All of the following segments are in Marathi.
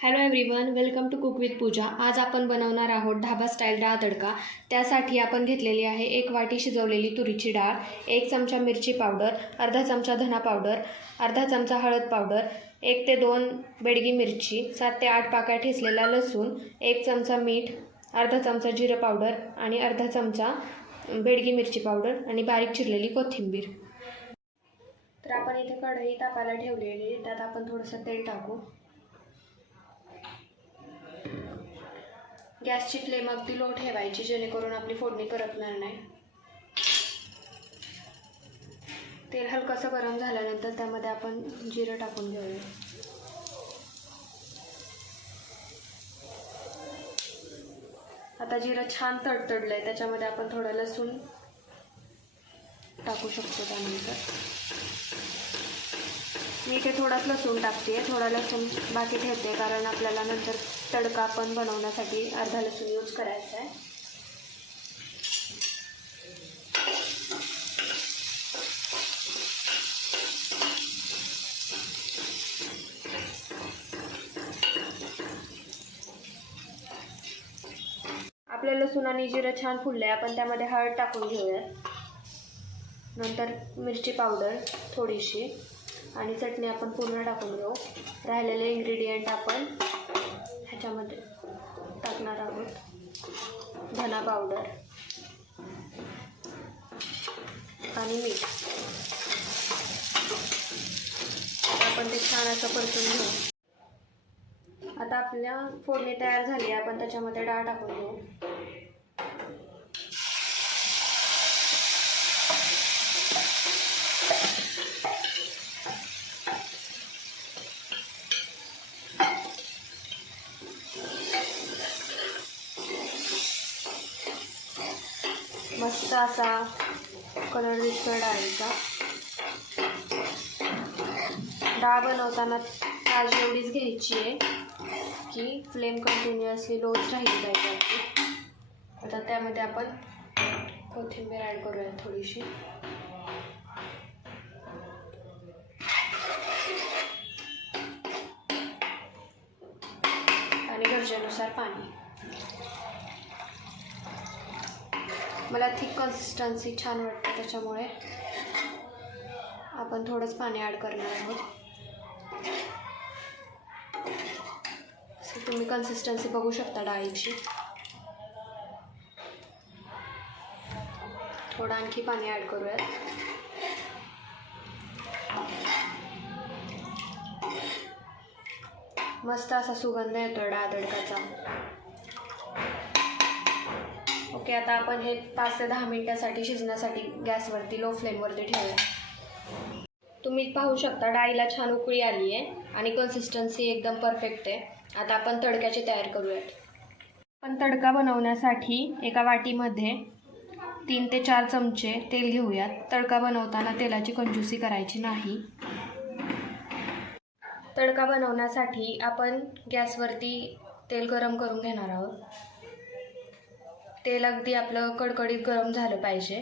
Hello everyone, welcome to cook with Pooja. आज आपण बनवणार आहोत ढाबा स्टाईल डाळ तडका। त्यासाठी आपण घेतलेली आहे 1 वाटी शिजवलेली तुरीची डाळ, 1 चमचा मिरची पावडर, अर्धा चमचा धना पावडर, अर्धा चमचा हळद पावडर, 1 ते 2 बेडगी मिरची, 7 ते 8 पाकळ्या ठेचलेला लसूण, 1 चमचा मीठ, अर्धा चमचा जिरं पावडर आणि अर्धा चमचा बेडगी मिरची पावडर आणि बारीक चिरलेली कोथिंबीर। तर आपण इथे कढई तापायला ठेवलेली, त्यात आपण थोडंसं तेल टाकू। गॅसची फ्लेम अगदी लो ठेवायची, जेणेकरून आपली फोडणी करपणार नाही। तेल हलकंसं गरम झाल्यानंतर त्यामध्ये आपण जिरं टाकून घेऊया। आता जिरं छान तडतडलंय, त्याच्यामध्ये आपण थोडं लसूण टाकू शकतो। त्यानंतर मी इथे थोडाच लसूण टाकते, थोडा लसूण बाकी ठेवते, कारण आपल्याला नंतर तडका पण बनवण्यासाठी अर्धा लसूण यूज करायचा आहे। आपल्या लसूण आणि जिरं छान फुलले, आपण त्यामध्ये हळद टाकून घेऊया। नंतर मिरची पावडर थोडीशी आणि चटणी आपण पूर्ण टाकून घेऊ। राहिलेले इन्ग्रेडियंट आपण ह्याच्यामध्ये टाकणार आहोत। धना पावडर आणि मीठ। आपण ते छान असं परतून घेऊ। आता आपल्या फोडणी तयार झाली, आपण त्याच्यामध्ये डाळ टाकून घेऊ। मस्त असा कलर दिसतोय डाळीचा। डाळ बनवताना काळजी एवढीच घ्यायची आहे की फ्लेम कंटिन्युअसली लोच राहिली पाहिजे। आता त्यामध्ये आपण कोथिंबीर ॲड करूया थोडीशी, आणि गरजेनुसार पाणी। मला थिक कन्सिस्टन्सी छान वाटते, त्याच्यामुळे आपण थोडंच पाणी ॲड करणार आहोत। तुम्ही कन्सिस्टन्सी बघू शकता डाळीची। थोडं आणखी पाणी ॲड करूयात। मस्त असा सुगंध येतोय डाळ तडकाचा। ओके, आता आपण हे 5 ते 10 मिनिटांसाठी शिजण्यासाठी गॅसवरती लो फ्लेमवरती ठेवूया। तुम्ही पाहू शकता डाळीला छान उकळी आली आहे आणि कन्सिस्टन्सी एकदम परफेक्ट आहे। आता आपण तडक्याची तयारी करूयात। आपण तडका बनवण्यासाठी एका वाटीमध्ये 3 ते 4 चमचे तेल घेऊयात। तडका बनवताना तेलाची कंजूसी करायची नाही। तडका बनवण्यासाठी आपण गॅसवरती तेल गरम करून घेणार आहोत। तेल अगदी आपलं कडकडीत गरम झालं पाहिजे,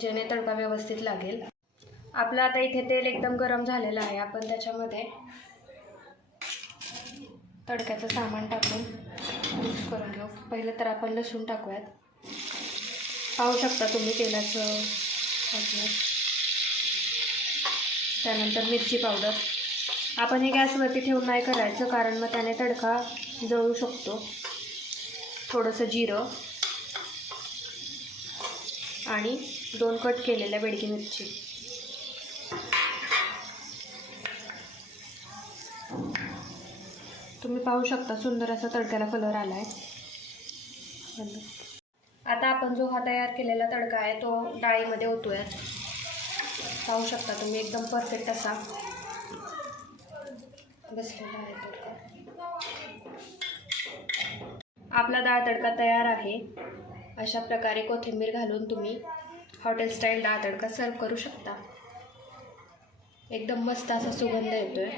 जेणे तडका व्यवस्थित लागेल। आपलं आता इथे तेल एकदम गरम झालेलं आहे, आपण त्याच्यामध्ये तडक्याचं सामान टाकून मिक्स करून घेऊ। पहिलं तर आपण लसूण टाकूयात। पाहू शकता तुम्ही तेलाचं टाकलं। त्यानंतर मिरची पावडर। आपण हे गॅसवरती ठेवून नाही करायचं, कारण मग त्याने तडका जळू शकतो। थोडंसं जिरं आणि 2 कट केलेल्या बेडगी मिरची। तुम्ही पाहू शकता सुंदर असा तडक्याला कलर आला आहे। आता आपण जो हा तयार केलेला तडका आहे तो डाळीमध्ये ओतूयात। पाहू शकता तुम्ही एकदम परफेक्ट असा बसलेला आहे तडका। आपला डाळ तडका तयार आहे। अशा प्रकारे कोथिंबीर घालून तुम्ही हॉटेल स्टाईल डाळ तडका सर्व करू शकता। एकदम मस्त असा सुगंध येतोय।